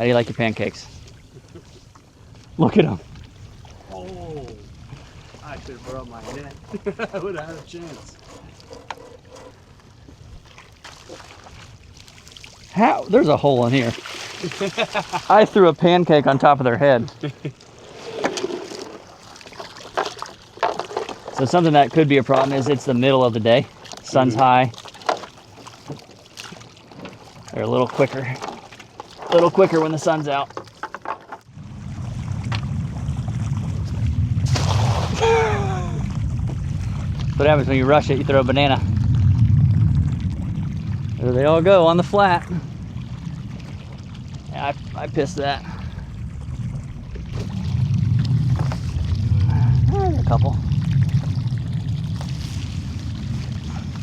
How do you like your pancakes? Look at them. Oh, I should have brought my net. I would have had a chance. How? There's a hole in here. I threw a pancake on top of their head. So something that could be a problem is it's the middle of the day. Sun's high. They're a little quicker when the sun's out. What happens when you rush it? You throw a banana. There they all go on the flat. Yeah, I pissed that. A couple.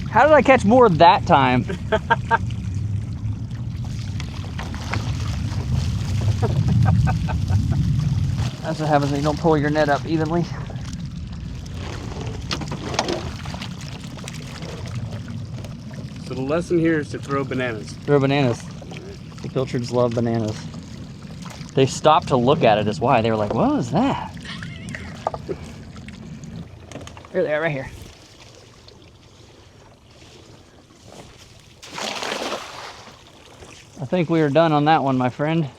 How did I catch more that time? That's what happens when you don't pull your net up evenly. So the lesson here is to throw bananas. Throw bananas. The pilchards love bananas. They stopped to look at it is why. They were like, what is that? Here they are, right here. I think we are done on that one, my friend.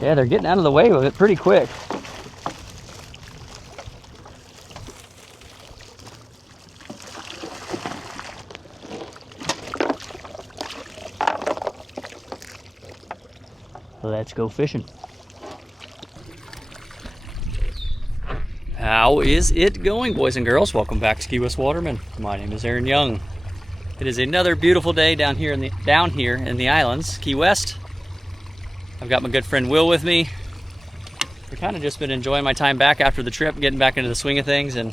Yeah, they're getting out of the way of it pretty quick. Let's go fishing. How is it going, boys and girls? Welcome back to Key West Waterman. My name is Aaron Young. It is another beautiful day down here in the islands, Key West. I've got my good friend Will with me. We've kind of just been enjoying my time back after the trip, getting back into the swing of things, and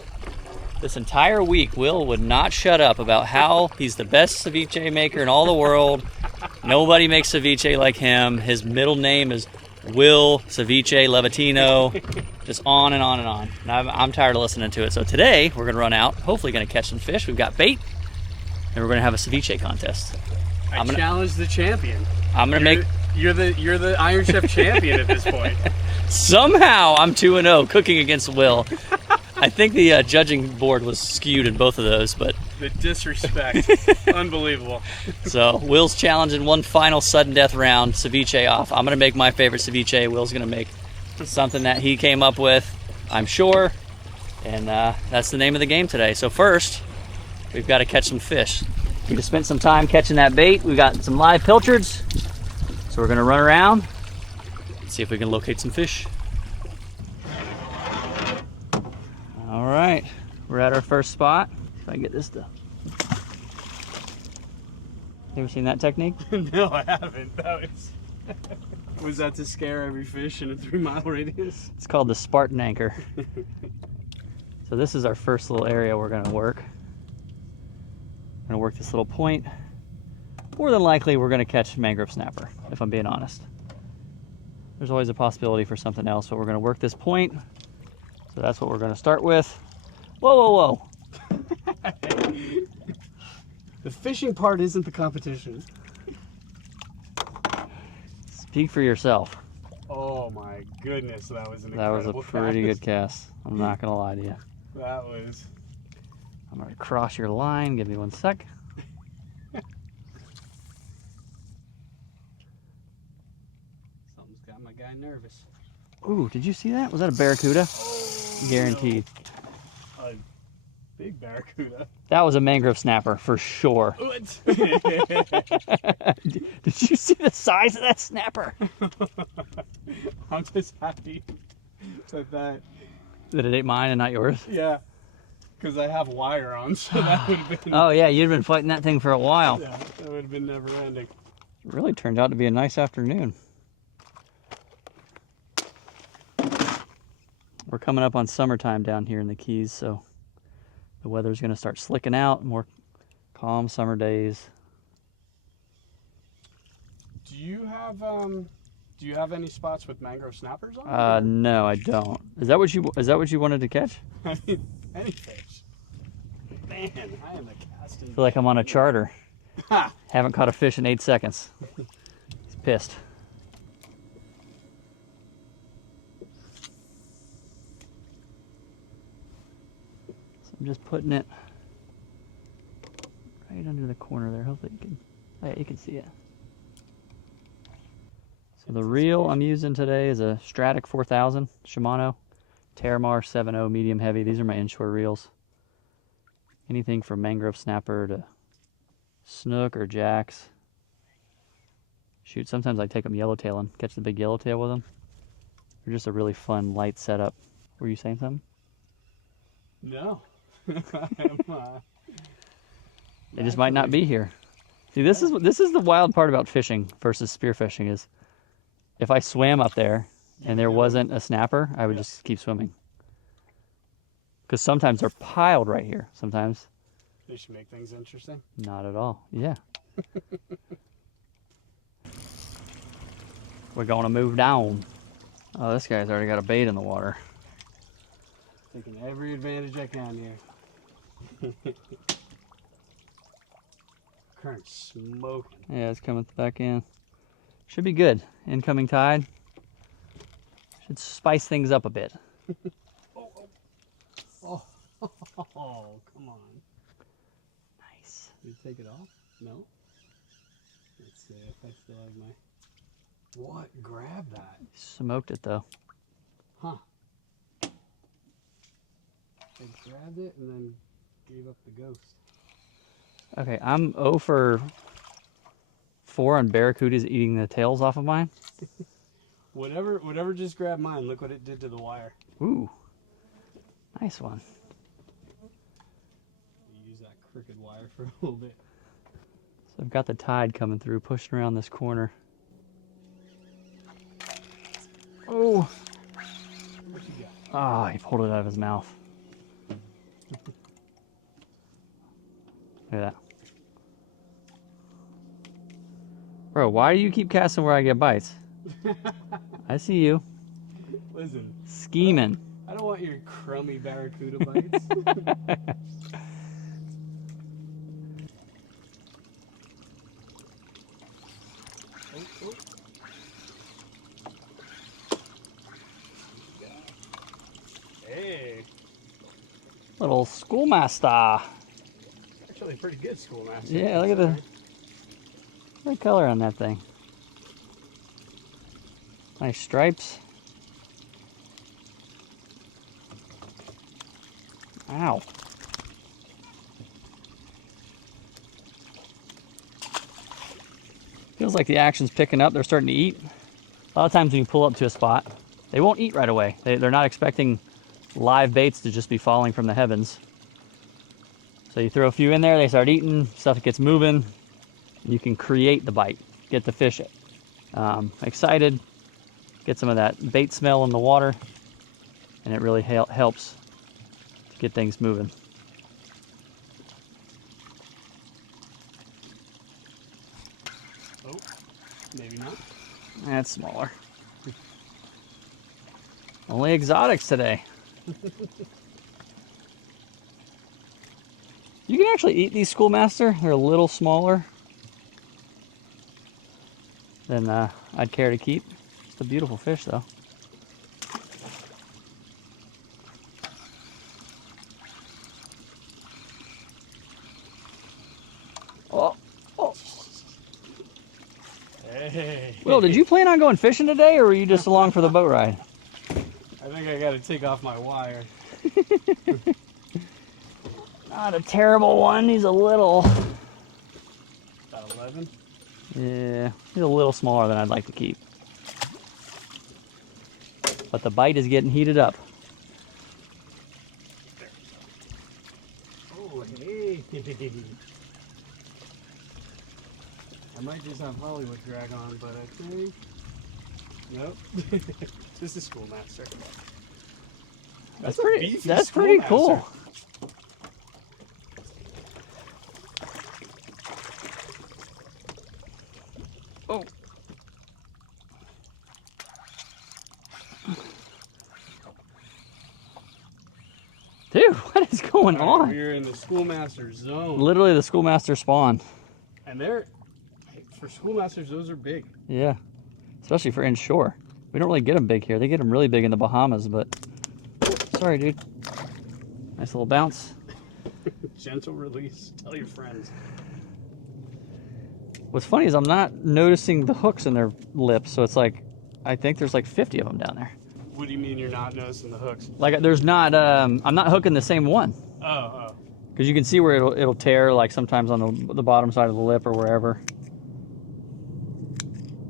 this entire week Will would not shut up about how he's the best ceviche maker in all the world. Nobody makes ceviche like him. His middle name is Will Ceviche Levatino. Just on and on and on. And I'm tired of listening to it. So today we're gonna run out, hopefully gonna catch some fish. We've got bait, and we're gonna have a ceviche contest. I challenge the champion. You're the Iron Chef champion at this point. Somehow I'm 2-0 cooking against Will. I think the judging board was skewed in both of those, but the disrespect, unbelievable. So Will's challenging one final sudden death round ceviche off. I'm gonna make my favorite ceviche. Will's gonna make something that he came up with, I'm sure, and that's the name of the game today. So first, we've got to catch some fish. We just spent some time catching that bait. We got some live pilchards, so we're gonna run around and see if we can locate some fish. All right, we're at our first spot. If I can get this to... You ever seen that technique? No, I haven't. Was that to scare every fish in a 3-mile radius? It's called the Spartan anchor. So this is our first little area we're gonna work. We're gonna work this little point. More than likely, we're gonna catch mangrove snapper, if I'm being honest. There's always a possibility for something else, but we're gonna work this point. So that's what we're gonna start with. Whoa, whoa, whoa. The fishing part isn't the competition. Speak for yourself. Oh my goodness, that was an That was a incredible pretty cast. good cast. I'm not gonna lie to you. That was... I'm gonna cross your line. Give me one sec. Something's got my guy nervous. Ooh, did you see that? Was that a barracuda? Oh, Guaranteed. No. A big barracuda. That was a mangrove snapper for sure. What? Did you see the size of that snapper? I'm just happy that That it ate mine and not yours? yeah, because I have wire on, so that would have been... Oh yeah, you'd been fighting that thing for a while. Yeah, that would have been never ending. It really turned out to be a nice afternoon. We're coming up on summertime down here in the Keys, so the weather's going to start slicking out, more calm summer days. Do you have any spots with mangrove snappers on? No, I don't. Is that what you wanted to catch? I mean, any fish. Man, I am a blasting. I feel like I'm on a charter. Ha! Haven't caught a fish in 8 seconds. He's pissed. So I'm just putting it right under the corner there. Hopefully you can, oh yeah, you can see it. So the reel I'm using today is a Stratic 4000 Shimano Terramar 7.0 medium heavy. These are my inshore reels. Anything from mangrove snapper to snook or jacks. Shoot, sometimes I take them yellowtailing, catch the big yellowtail with them. They're just a really fun, light setup. Were you saying something? No. They just might not be here. See, this is the wild part about fishing versus spearfishing is if I swam up there and there wasn't a snapper, I would just keep swimming. Because sometimes they're piled right here. Sometimes They should make things interesting. not at all. Yeah. We're going to move down. Oh, this guy's already got a bait in the water. Taking every advantage I can here. Current smoking. Yeah, it's coming back in. Should be good. Incoming tide. Should spice things up a bit. Oh, come on. Nice. Did you take it off? No? Let's see if I still have my... What? Grab that. Smoked it though. Huh. I grabbed it and then gave up the ghost. Okay, I'm 0 for 4 on barracudas eating the tails off of mine. Whatever just grabbed mine, look what it did to the wire. Ooh. Nice one. Use that crooked wire for a little bit. So I've got the tide coming through, pushing around this corner. Oh. What you got? Ah, he pulled it out of his mouth. Look at that. Bro, why do you keep casting where I get bites? I see you. Listen. Scheming. I don't want your crummy barracuda bites. Oh. Hey. Little schoolmaster. Actually, pretty good schoolmaster. Yeah, look at the color on that thing. Nice stripes. Ow. Feels like the action's picking up. They're starting to eat. A lot of times when you pull up to a spot, they won't eat right away. They're not expecting live baits to just be falling from the heavens. So you throw a few in there, they start eating, stuff gets moving. You can create the bite, get the fish excited, get some of that bait smell in the water, and it really helps to get things moving. Oh, maybe not. That's smaller. Only exotics today. You can actually eat these Schoolmaster. They're a little smaller than I'd care to keep. It's a beautiful fish though. Oh. Hey. Will, did you plan on going fishing today or were you just along for the boat ride? I think I gotta take off my wire. Not a terrible one. He's a little. About 11. Yeah, he's a little smaller than I'd like to keep. But the bite is getting heated up. Oh, hey. I might just have Hollywood drag on, but I think... Nope. This is Schoolmaster. That's a pretty. beefy That's pretty Schoolmaster. cool. Oh. Dude, what is is going on? We're in the schoolmaster zone. Literally the schoolmaster spawn. And for schoolmasters, those are big. Yeah, especially for inshore. We don't really get them big here. They get them really big in the Bahamas, but sorry, dude. Nice little bounce. Gentle release. Tell your friends. What's funny is I'm not noticing the hooks in their lips, so it's like, I think there's like 50 of them down there. What do you mean you're not noticing the hooks? Like there's not, I'm not hooking the same one. Oh. Because you can see where it'll tear, like sometimes on the bottom side of the lip or wherever.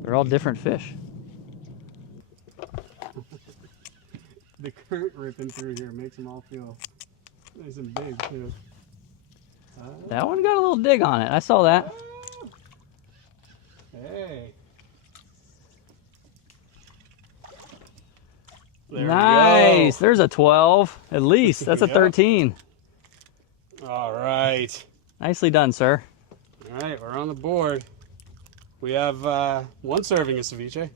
They're all different fish. The current ripping through here makes them all feel nice and big too. That one got a little dig on it. I saw that. Hey. There Nice. There's a 12 at least. That's a 13. All right. Nicely done, sir. All right, we're on the board. We have one serving of ceviche.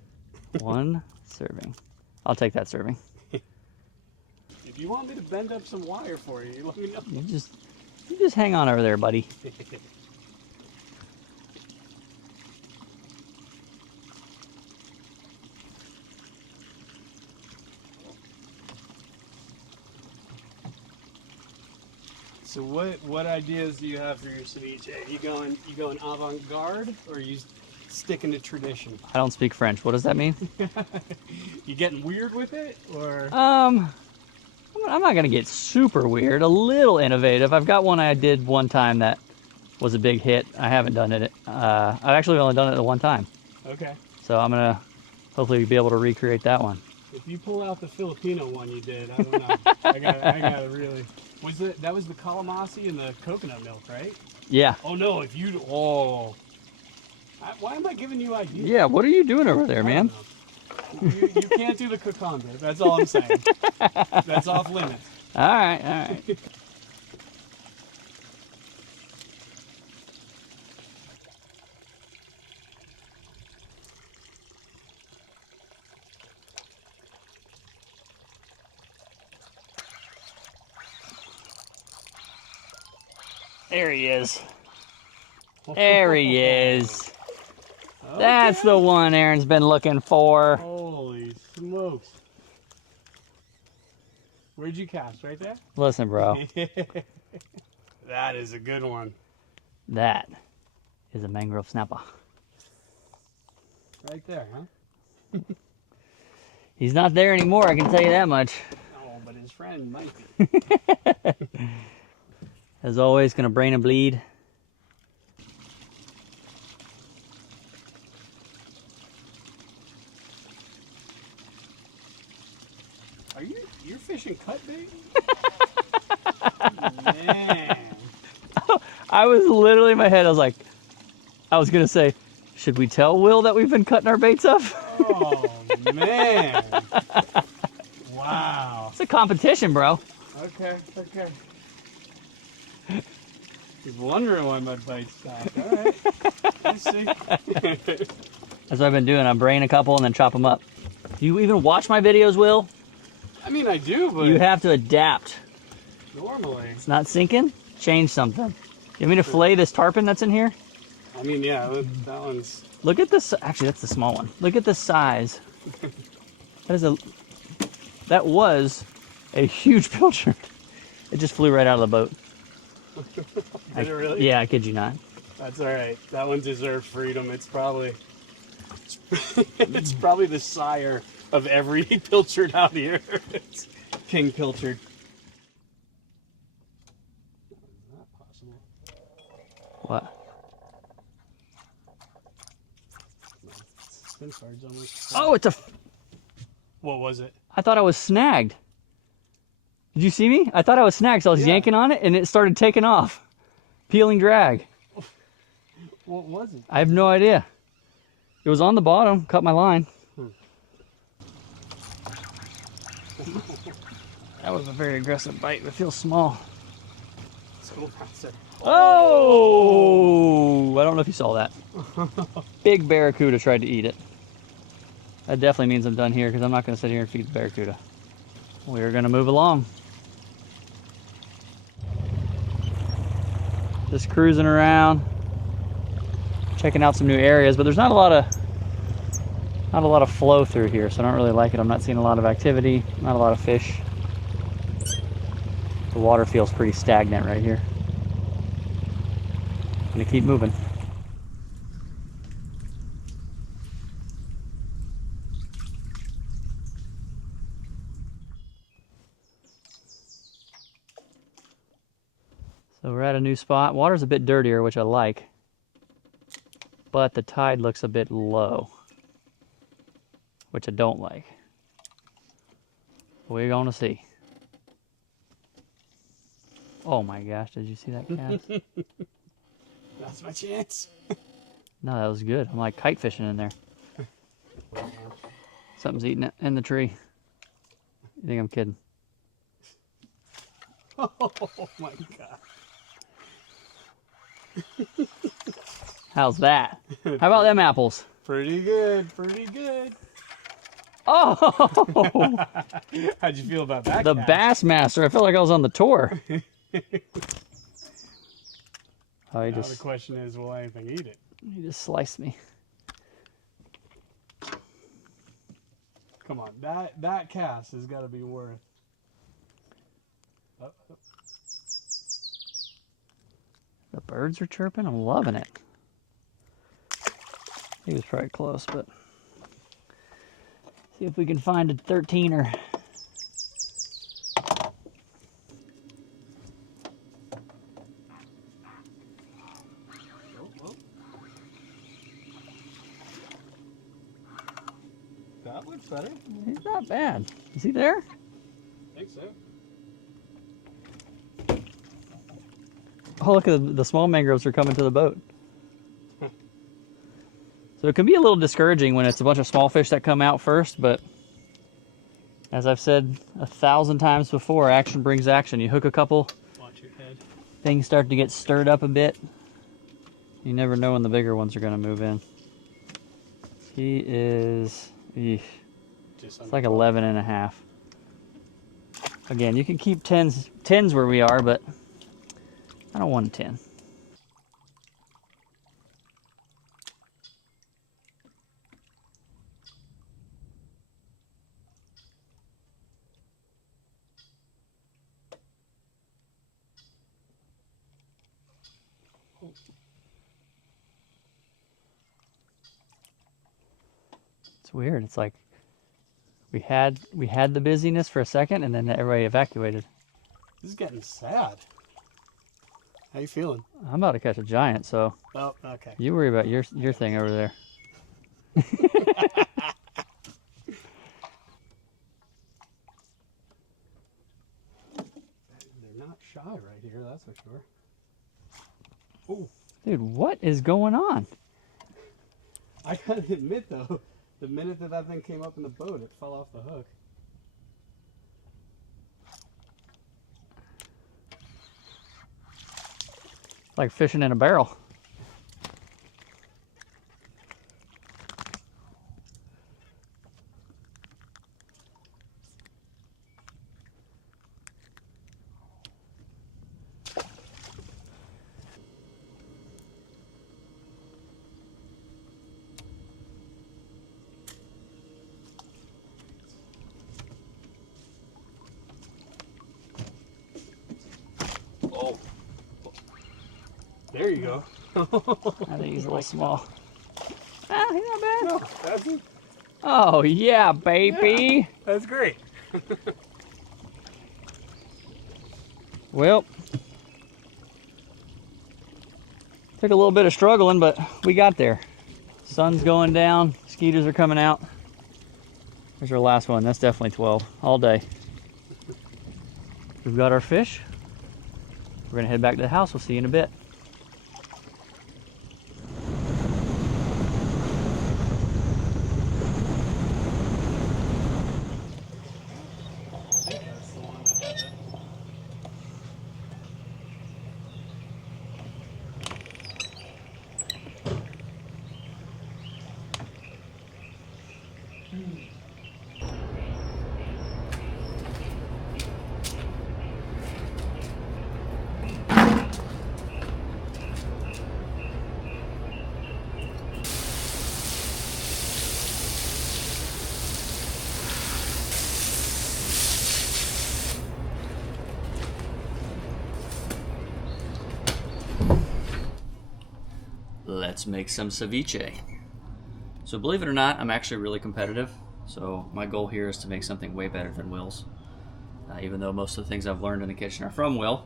One serving. I'll take that serving. If you want me to bend up some wire for you, let me know. You just hang on over there, buddy. So what ideas do you have for your ceviche? You going avant-garde, or are you sticking to tradition? I don't speak French. What does that mean? You getting weird with it, or? I'm not gonna get super weird. A little innovative. I've got one I did one time that was a big hit. I haven't done it. I've actually only done it at one time. Okay. So I'm gonna hopefully be able to recreate that one. If you pull out the Filipino one you did, I don't know. I gotta really. That was the calamari and the coconut milk, right? Yeah. Oh no! Why am I giving you ideas? Yeah. What are you doing over there, man? You can't do the cucumber. That's all I'm saying. That's off limits. All right. All right. There he is. There he is. Okay. That's the one Aaron's been looking for. Holy smokes. Where'd you cast? Right there? Listen, bro. That is a good one. That is a mangrove snapper. Right there, huh? He's not there anymore, I can tell you that much. Oh, but his friend might be. As always, gonna brain and bleed. You're fishing cut bait? Man. I was literally in my head, I was gonna say, should we tell Will that we've been cutting our baits up? Oh, man. Wow. It's a competition, bro. Okay. Just wondering why my bite stopped. All right. Let's see. That's what I've been doing. I brain a couple and then chop them up. Do you even watch my videos, Will? I mean, I do, but You have to adapt. normally. It's not sinking? Change something. You want me to fillet this tarpon that's in here? I mean, yeah, that one's. Look at this. Actually, that's the small one. Look at the size. That was a huge pilchard. It just flew right out of the boat. Did it really? Yeah, I kid you not. That's all right. That one deserved freedom. It's probably the sire of every pilchard out here. It's King Pilchard. Is that possible? What? Spin card's almost. Oh, it's a. What was it? I thought I was snagged. Did you see me? I thought I was snagged, so I was yanking on it, and it started taking off. Peeling drag. What was it? I have no idea. It was on the bottom. Cut my line. That was a very aggressive bite. It feels small. Oh! I don't know if you saw that. Big barracuda tried to eat it. That definitely means I'm done here because I'm not going to sit here and feed the barracuda. We're going to move along. Just cruising around, checking out some new areas, but there's not a lot of flow through here, so I don't really like it. I'm not seeing a lot of activity, not a lot of fish. The water feels pretty stagnant right here. I'm gonna keep moving. So we're at a new spot. Water's a bit dirtier, which I like, but the tide looks a bit low, which I don't like. We're gonna see. Oh my gosh, did you see that cast? That's my chance. No, that was good. I'm like kite fishing in there. Something's eating it in the tree. You think I'm kidding? Oh my god. How's that? How about them apples? Pretty good, pretty good. Oh! How'd you feel about that? The cast? Bassmaster. I felt like I was on the tour. Oh, Now the question is, will anything eat it? he just sliced me. Come on, that cast has got to be worth. Oh. The birds are chirping. I'm loving it. He was probably close, but see if we can find a 13er. That looks better. He's not bad. Is he there? I think so. Oh, look at the small mangroves are coming to the boat. So it can be a little discouraging when it's a bunch of small fish that come out first, but as I've said 1,000 times before, action brings action. You hook a couple, Watch your head. things start to get stirred up a bit. You never know when the bigger ones are going to move in. He is, it's like 11 and a half. Again, you can keep 10s where we are, but I don't want a 10. It's weird. It's like we had the busyness for a second, and then everybody evacuated. This is getting sad. How you feeling? I'm about to catch a giant, so Oh, okay. you worry about your thing over there. They're not shy right here, that's for sure. Oh, Dude, what is going on? I gotta admit though, the minute that thing came up in the boat, it fell off the hook. It's like fishing in a barrel. Oh, there you go. I think he's a little small. Ah, he's not bad. No, that's it. Oh yeah, baby. Yeah, that's great. Well, took a little bit of struggling, but we got there. Sun's going down, mosquitoes are coming out. There's our last one. That's definitely 12 all day. We've got our fish. We're gonna head back to the house. We'll see you in a bit. That's the one that had it. let's make some ceviche. So believe it or not, I'm actually really competitive. So my goal here is to make something way better than Will's. Even though most of the things I've learned in the kitchen are from Will.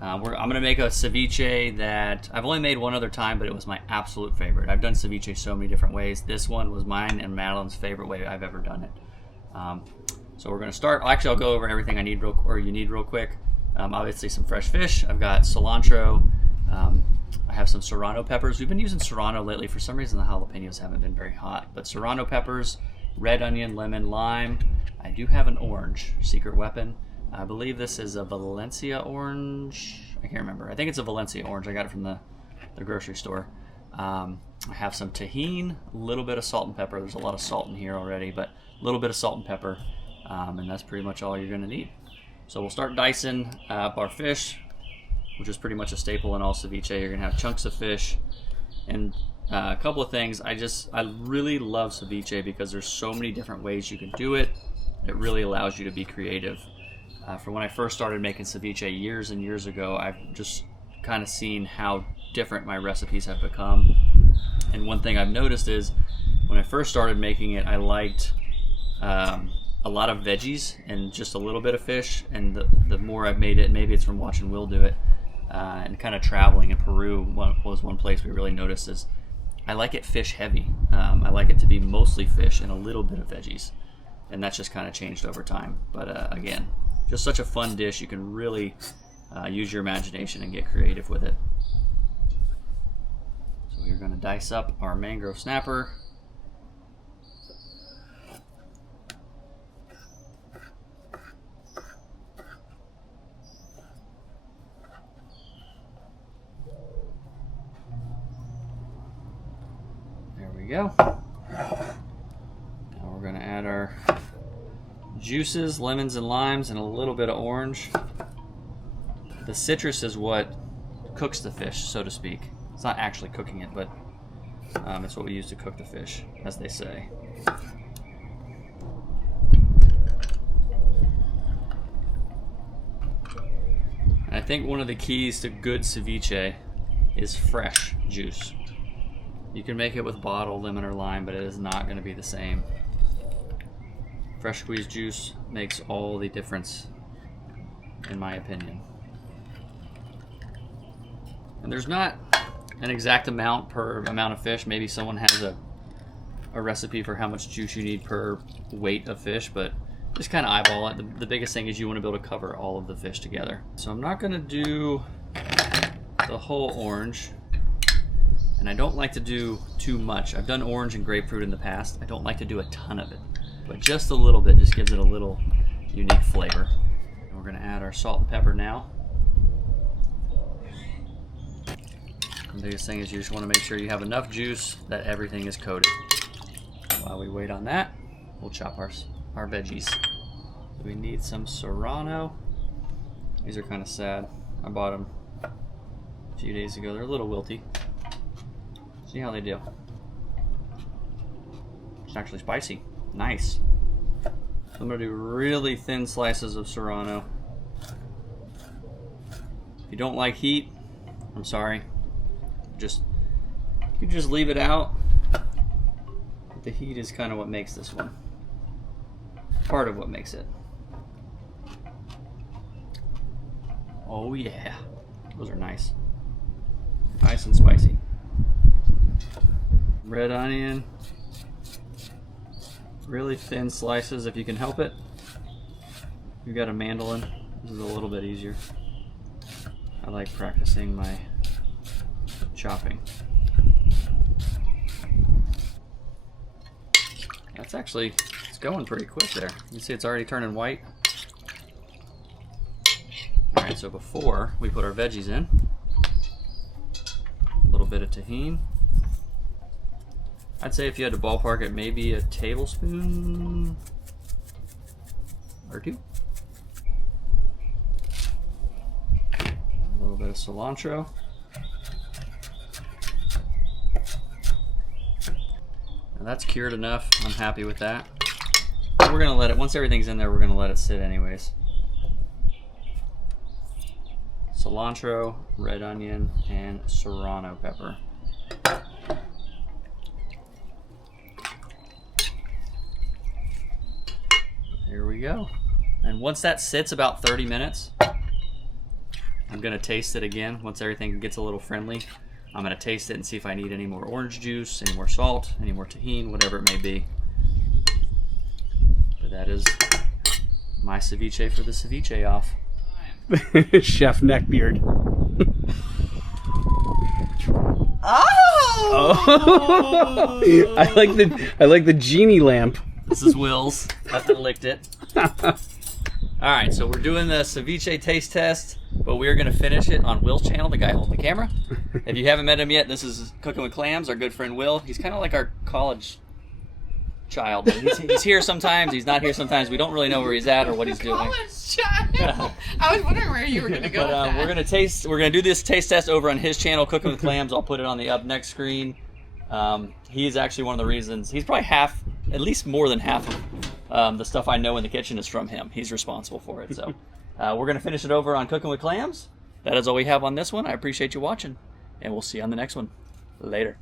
I'm gonna make a ceviche that I've only made one other time, but it was my absolute favorite. I've done ceviche so many different ways. This one was mine and Madelaine's favorite way I've ever done it. So we're gonna start. Actually, I'll go over everything you need real quick. Obviously some fresh fish. I've got cilantro. I have some serrano peppers. We've been using serrano lately. For some reason, the jalapenos haven't been very hot. But serrano peppers, red onion, lemon, lime. I do have an orange, secret weapon. I believe this is a Valencia orange. I can't remember. I think it's a Valencia orange. I got it from the grocery store. I have some tahini, a little bit of salt and pepper. There's a lot of salt in here already, but a little bit of salt and pepper. And that's pretty much all you're gonna need. So we'll start dicing up our fish, which is pretty much a staple in all ceviche. You're gonna have chunks of fish. And a couple of things, I really love ceviche because there's so many different ways you can do it. It really allows you to be creative. From when I first started making ceviche years and years ago, I've just kind of seen how different my recipes have become. And one thing I've noticed is when I first started making it, I liked a lot of veggies and just a little bit of fish. And the more I've made it, maybe it's from watching Will do it, and kind of traveling in Peru was one place we really noticed is I like it fish heavy. I like it to be mostly fish and a little bit of veggies. And that's just kind of changed over time. But again, just such a fun dish. You can really use your imagination and get creative with it. So we're going to dice up our mangrove snapper. There we go. Now we're going to add our juices, lemons and limes, and a little bit of orange. The citrus is what cooks the fish, so to speak. It's not actually cooking it, but it's what we use to cook the fish, as they say. And I think one of the keys to good ceviche is fresh juice. You can make it with bottled lemon or lime, but it is not going to be the same. Fresh squeezed juice makes all the difference, in my opinion. And there's not an exact amount per amount of fish. Maybe someone has a recipe for how much juice you need per weight of fish, but just kind of eyeball it. The biggest thing is you want to be able to cover all of the fish together. So I'm not going to do the whole orange, and I don't like to do too much. I've done orange and grapefruit in the past. I don't like to do a ton of it. But just a little bit just gives it a little unique flavor. And we're going to add our salt and pepper now. The biggest thing is you just want to make sure you have enough juice that everything is coated. While we wait on that, we'll chop our veggies. So we need some serrano. These are kind of sad. I bought them a few days ago. They're a little wilty. See how they do. It's actually spicy. Nice. So I'm going to do really thin slices of serrano. If you don't like heat, I'm sorry. You can just leave it out. But the heat is kind of what makes this one. Part of what makes it. Oh yeah. Those are nice. Nice and spicy. Red onion. Really thin slices if you can help it. If you've got a mandolin, this is a little bit easier. I like practicing my chopping. It's going pretty quick there. You can see it's already turning white. Alright, so before we put our veggies in, a little bit of tahini. I'd say if you had to ballpark it, maybe a tablespoon or two. A little bit of cilantro. Now that's cured enough. I'm happy with that. We're gonna let it, once everything's in there, we're gonna let it sit anyways. Cilantro, red onion, and serrano pepper. go. And once that sits about 30 minutes, I'm gonna taste it again. Once everything gets a little friendly, I'm gonna taste it and see if I need any more orange juice, any more salt, any more tahini, whatever it may be. But that is my ceviche for the ceviche off. Chef Neckbeard. Oh! I like the genie lamp. This is Will's. I licked it. All right, so we're doing the ceviche taste test, but we're gonna finish it on Will's channel, the guy holding the camera. If you haven't met him yet, this is Cooking with Clams, our good friend Will. He's kind of like our college child. He's here sometimes, he's not here sometimes. We don't really know where he's at or what he's doing. College child. I was wondering where you were gonna go But with that. we're gonna do this taste test over on his channel, Cooking with Clams. I'll put it on the up next screen. He's actually one of the reasons. He's probably at least more than half of the stuff I know in the kitchen is from him. He's responsible for it. So we're gonna finish it over on Cooking with Clams. That is all we have on this one. I appreciate you watching, and we'll see you on the next one. Later.